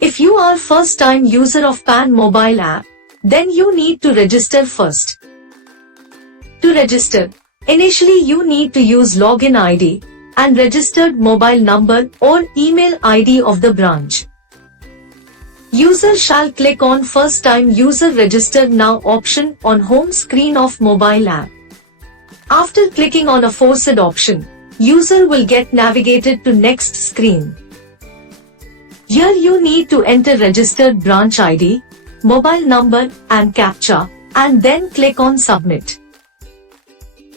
If you are first-time user of PAN mobile app, then you need to register first. To register, initially you need to use login ID and registered mobile number or email ID of the branch. User shall click on First Time User Register Now option on home screen of mobile app. After clicking on aforesaid option, user will get navigated to next screen. Here you need to enter registered branch ID, mobile number and CAPTCHA and then click on Submit.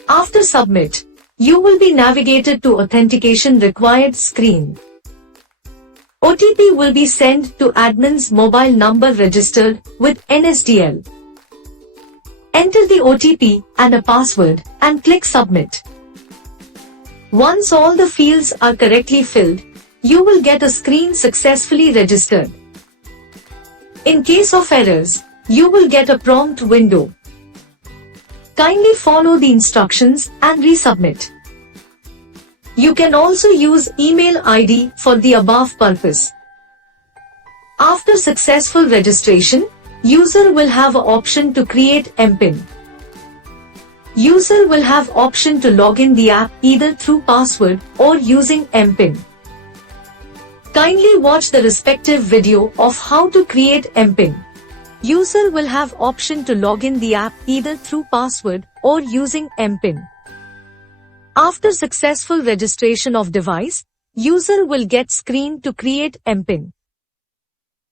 After Submit, you will be navigated to authentication required screen. OTP will be sent to admin's mobile number registered with NSDL. Enter the OTP and a password and click Submit. Once all the fields are correctly filled, you will get a screen successfully registered. In case of errors, you will get a prompt window. Kindly follow the instructions and resubmit. You can also use email ID for the above purpose. After successful registration, user will have an option to create MPIN. User will have option to log in the app either through password or using MPIN. Kindly watch the respective video of how to create MPIN. User will have option to log in the app either through password or using MPIN. After successful registration of device, user will get screen to create MPIN.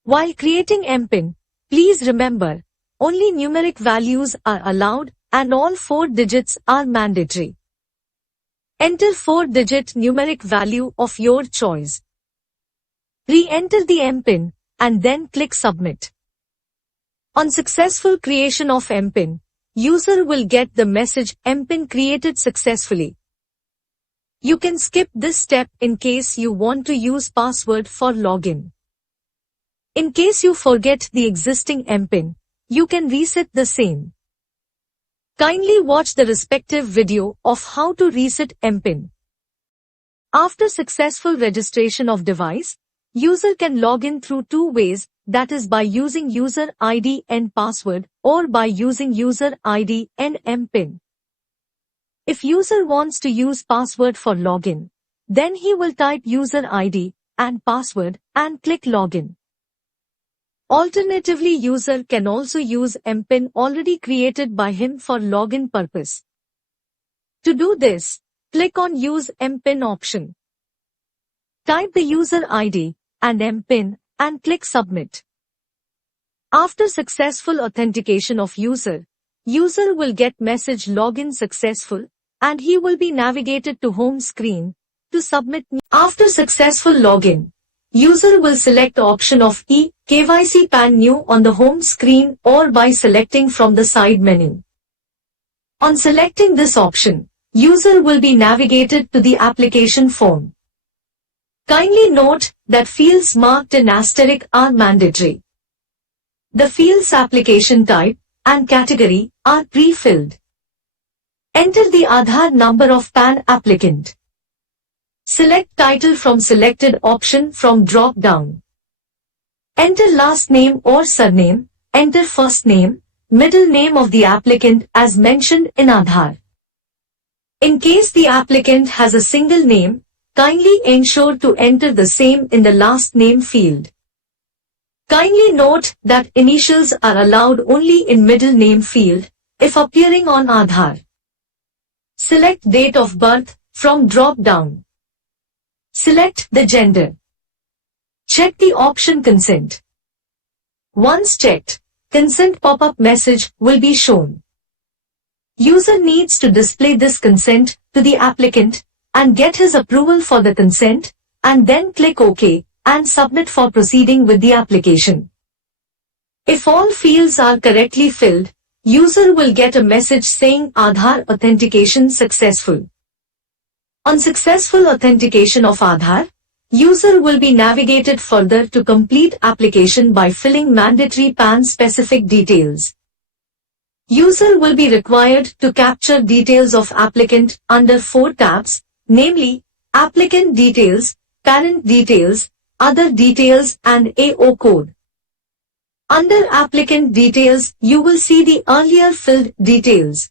While creating MPIN, please remember, only numeric values are allowed and all 4 digits are mandatory. Enter 4-digit numeric value of your choice. Re-enter the MPIN and then click Submit. On successful creation of MPIN, user will get the message MPIN created successfully. You can skip this step in case you want to use password for login. In case you forget the existing MPIN, you can reset the same. Kindly watch the respective video of how to reset MPIN. After successful registration of device, user can log in through 2 ways, that is by using user ID and password or by using user ID and MPIN. If user wants to use password for login, then he will type user ID and password and click login. Alternatively, user can also use MPIN already created by him for login purpose. To do this, click on Use MPIN option. Type the user ID and MPIN and click Submit. After successful authentication of user will get message login successful and he will be navigated to home screen to submit. After successful login, user will select option of KYC PAN new on the home screen or by selecting from the side menu. On selecting this option, user will be navigated to the application form. Kindly note that fields marked in asterisk are mandatory. The fields application type and category are pre-filled. Enter the Aadhaar number of PAN applicant. Select title from selected option from drop down. Enter last name or surname, enter first name, middle name of the applicant as mentioned in Aadhaar. In case the applicant has a single name, kindly ensure to enter the same in the last name field. Kindly note that initials are allowed only in middle name field, if appearing on Aadhaar. Select date of birth from drop down. Select the gender. Check the option consent. Once checked, consent pop-up message will be shown. User needs to display this consent to the applicant and get his approval for the consent and then click OK and submit for proceeding with the application. If all fields are correctly filled, user will get a message saying Aadhaar authentication successful. On successful authentication of Aadhaar, user will be navigated further to complete application by filling mandatory PAN specific details. User will be required to capture details of applicant under 4 tabs, namely, applicant details, parent details, Other Details and AO Code. Under Applicant Details, you will see the earlier filled details.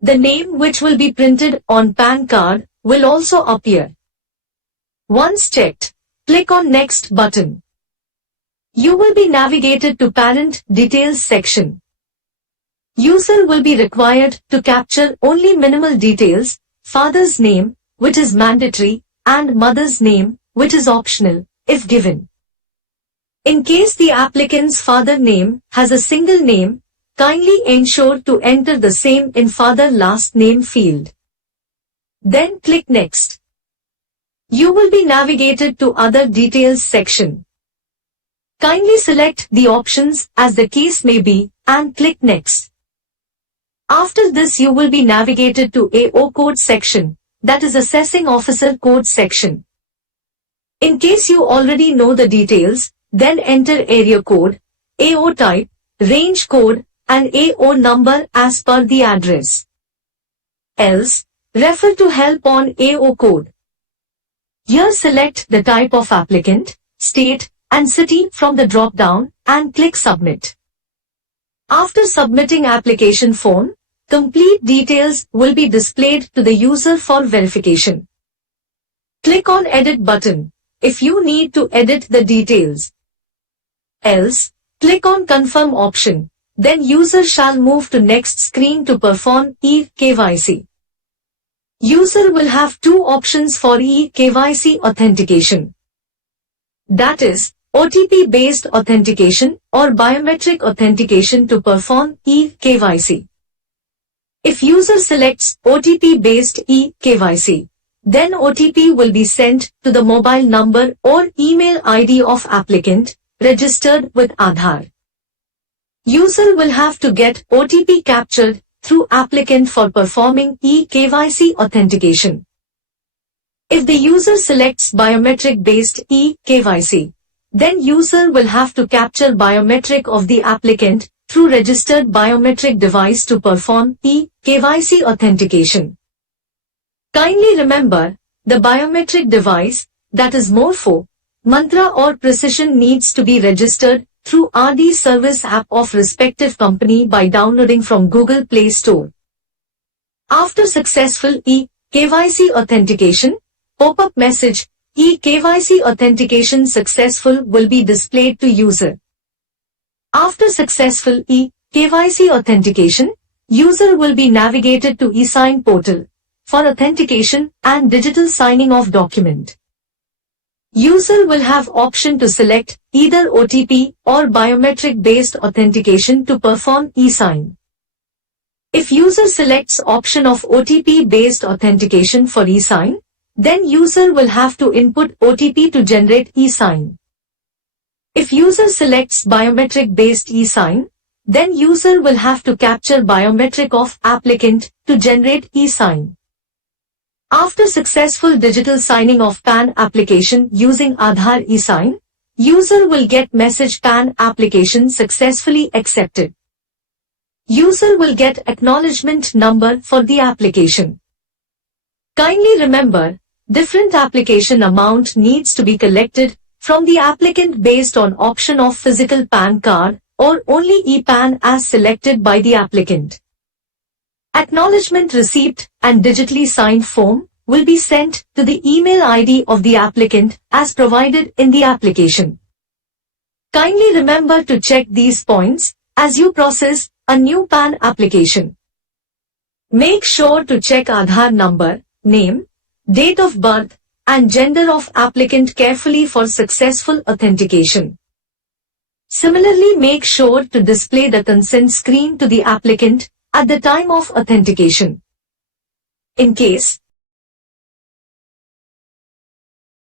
The name which will be printed on PAN card will also appear. Once checked, click on Next button. You will be navigated to Parent Details section. User will be required to capture only minimal details, father's name, which is mandatory, and mother's name, which is optional, if given. In case the applicant's father name has a single name, kindly ensure to enter the same in father last name field. Then click Next. You will be navigated to Other Details section. Kindly select the options as the case may be and click Next. After this you will be navigated to AO Code section, that is Assessing Officer Code section. In case you already know the details, then enter area code, AO type, range code, and AO number as per the address. Else, refer to help on AO code. Here select the type of applicant, state, and city from the drop-down and click Submit. After submitting application form, complete details will be displayed to the user for verification. Click on Edit button if you need to edit the details. Else, click on Confirm option, then user shall move to next screen to perform eKYC. User will have two options for eKYC authentication. That is, OTP-based authentication or biometric authentication to perform eKYC. If user selects OTP-based eKYC, then OTP will be sent to the mobile number or email ID of applicant registered with Aadhaar. User will have to get OTP captured through applicant for performing eKYC authentication. If the user selects biometric-based eKYC, then user will have to capture biometric of the applicant through registered biometric device to perform eKYC authentication. Kindly remember, the biometric device, that is Morpho, Mantra or Precision needs to be registered through RD Service app of respective company by downloading from Google Play Store. After successful eKYC authentication, pop-up message, eKYC authentication successful will be displayed to user. After successful eKYC authentication, user will be navigated to eSign portal for authentication and digital signing of document. User will have option to select either OTP or biometric-based authentication to perform eSign. If user selects option of OTP-based authentication for eSign, then user will have to input OTP to generate eSign. If user selects biometric-based eSign, then user will have to capture biometric of applicant to generate eSign. After successful digital signing of PAN application using Aadhaar eSign, user will get message PAN application successfully accepted. User will get acknowledgement number for the application. Kindly remember, different application amount needs to be collected from the applicant based on option of physical PAN card or only ePAN as selected by the applicant. Acknowledgement receipt and digitally signed form will be sent to the email ID of the applicant as provided in the application. Kindly remember to check these points as you process a new PAN application. Make sure to check Aadhaar number, name, date of birth, and gender of applicant carefully for successful authentication. Similarly, make sure to display the consent screen to the applicant at the time of authentication. In case